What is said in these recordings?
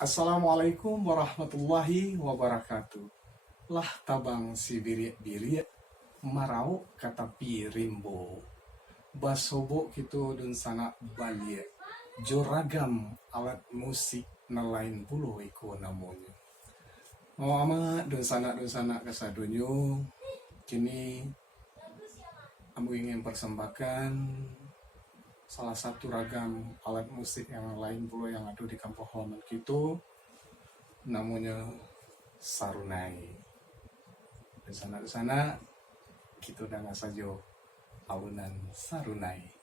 Assalamualaikum warahmatullahi wabarakatuh. Lah tabang si birik-birik marau kata pirimbo. Basobo gitu dun sana balie. Joragam alat musik nelain puluh iko namanya. Mau ama dun sana kasadunyo. Kini ambu ingin persembahkan salah satu ragam alat musik yang lain pula yang ada di kampung halaman kita, namanya sarunai. Di sana kita udah saja alunan sarunai.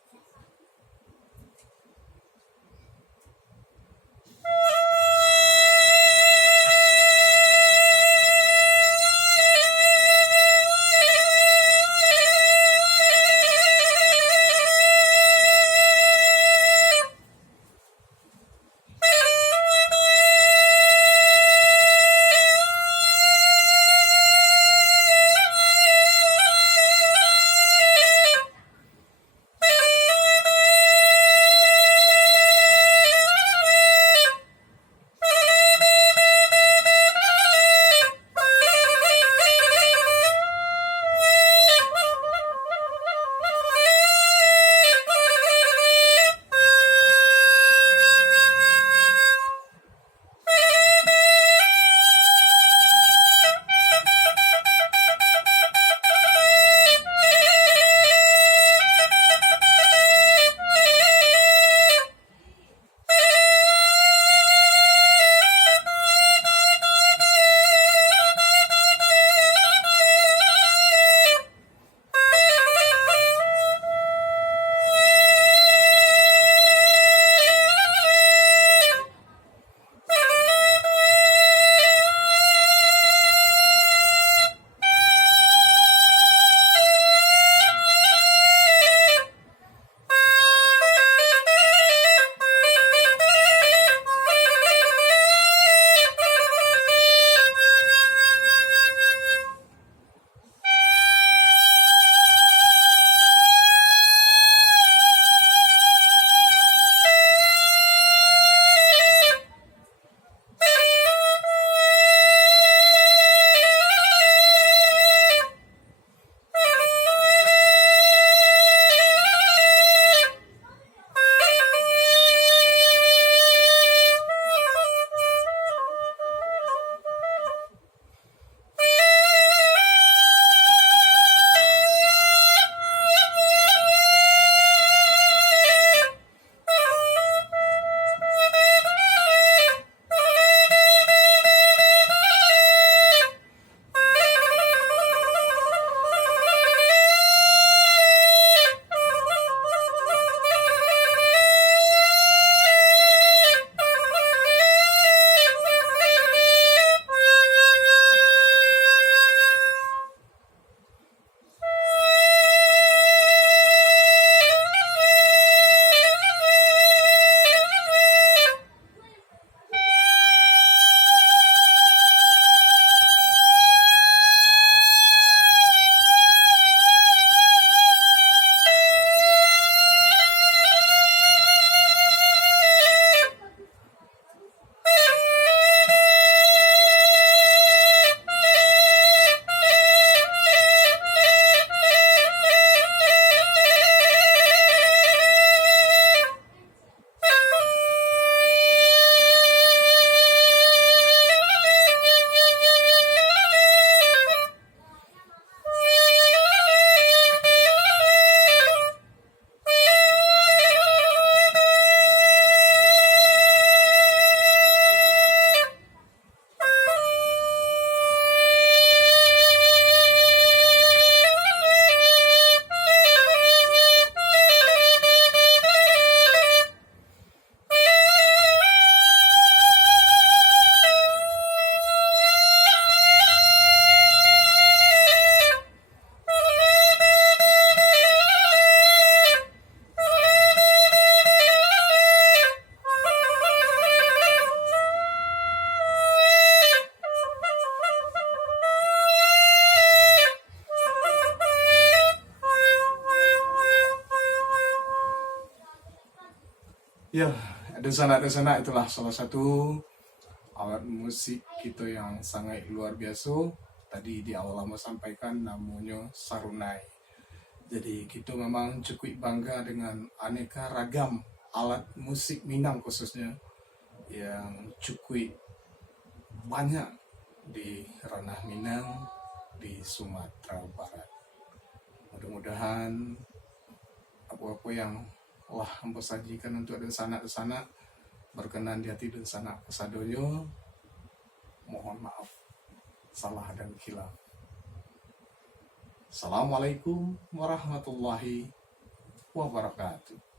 Ya, ada sana itulah salah satu alat musik kita yang sangat luar biasa. Tadi di awal lama sampaikan namanya sarunai. Jadi kita memang cukup bangga dengan aneka ragam alat musik Minang khususnya yang cukup banyak di ranah Minang di Sumatera Barat. Mudah-mudahan apa-apa yang Allah hamba sajikan untuk dan sanak berkenan di hati dan sanak kesadonyo. Mohon maaf salah dan khilaf. Assalamualaikum warahmatullahi wabarakatuh.